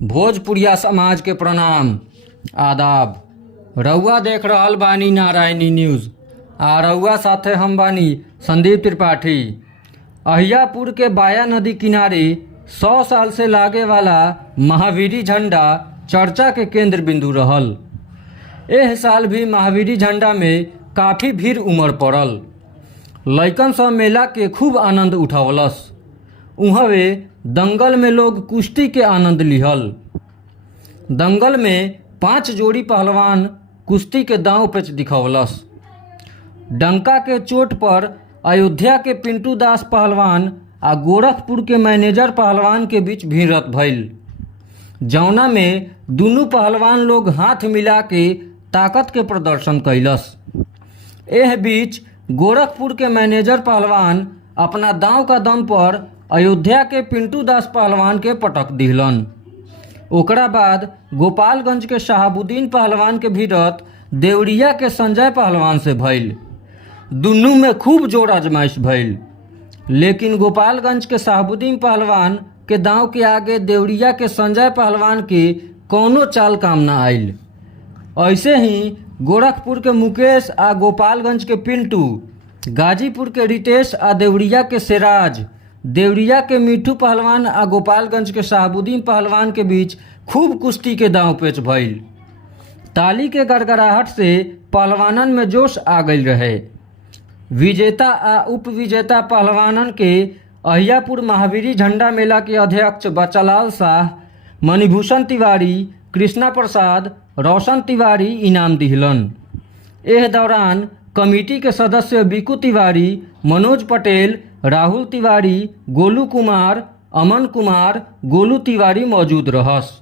भोजपुरिया समाज के प्रणाम आदाब। रउआ देख रहल बानी नारायणी न्यूज़ आ रउआ साथे हम बानी संदीप त्रिपाठी। अहियापुर के बाया नदी किनारे 100 साल से लागे वाला महावीरी झंडा चर्चा के केंद्र बिंदु रहल। एह साल भी महावीरी झंडा में काफ़ी भीड़ उमड़ पड़ल। लइकन सब मेला के खूब आनंद उठौलस। उहवे दंगल में लोग कुश्ती के आनंद लिहल। दंगल में 5 जोड़ी पहलवान कुश्ती के दांव पेच दिखौलस। डंका के चोट पर अयोध्या के पिंटू दास पहलवान आ गोरखपुर के मैनेजर पहलवान के बीच भिड़ंत भइल, जौना में दुनू पहलवान लोग हाथ मिला के ताकत के प्रदर्शन कैलस। एह बीच गोरखपुर के मैनेजर पहलवान अपना दांव का दम पर अयोध्या के पिंटू दास पहलवान के पटक दिहलन। ओकरा बाद गोपालगंज के शहाबुद्दीन पहलवान के भिड़ंत देवरिया के संजय पहलवान से भइल। दुनू में खूब जोर आजमाइश भइल, लेकिन गोपालगंज के शहाबुद्दीन पहलवान के दांव के आगे देवरिया के संजय पहलवान के कौनो चाल काम ना आइल। ऐसे ही गोरखपुर के मुकेश आ गोपालगंज के पिंटू, गाजीपुर के रितेश आ देवरिया के सिराज, देवरिया के मिठू पहलवान आ गोपालगंज के शहाबुद्दीन पहलवान के बीच खूब कुश्ती के दांव पेच भइल। ताली के गड़गड़ाहट से पहलवानन में जोश आ गई रहे। विजेता आ उप विजेता पहलवानन के अहियापुर महावीरी झंडा मेला के अध्यक्ष बच्चालाल शाह, मणिभूषण तिवारी, कृष्णा प्रसाद, रोशन तिवारी इनाम दिहलन। एह दौरान कमेटी के सदस्य बिकू तिवारी, मनोज पटेल, राहुल तिवारी, गोलू कुमार, अमन कुमार, गोलू तिवारी मौजूद रहस।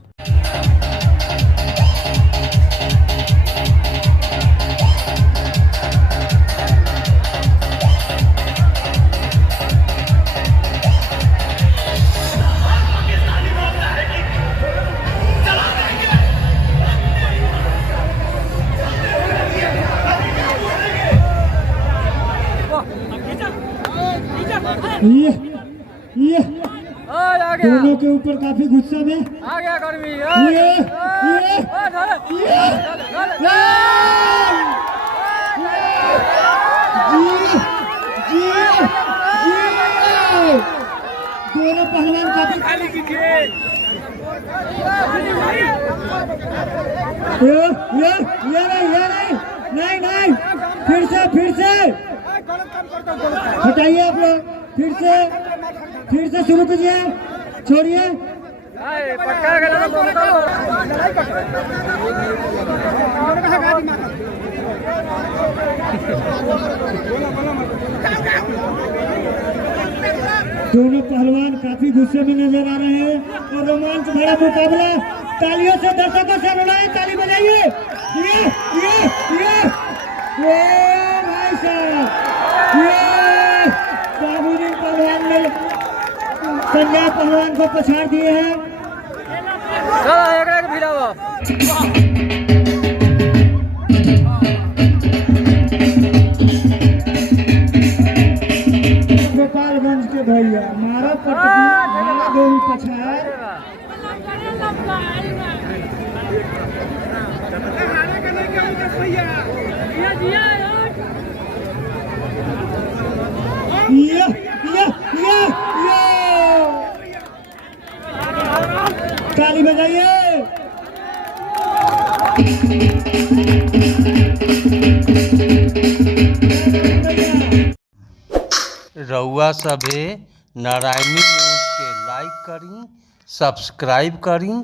ये दोनों के ऊपर काफी गुस्सा में आ गया गर्मी। दोनों पहलवान काफी नहीं फिर से हटाइए आप लोग। फिर से शुरू कीजिए, छोड़िए। दोनों पहलवान काफी गुस्से में नजर आ रहे हैं और रोमांच भरा मुकाबला तालियों से दर्शकों से बुलाएं, ताली बजाइए। भाई साहब, शहाबुद्दीन पहलवान ने संजय पहलवान को पछाड़ दिए हैं। गोपालगंज के भैया मारा पछाड़। ताली बजाइए। रउआ सभे नारायणी न्यूज़ के लाइक करी, सब्सक्राइब करी।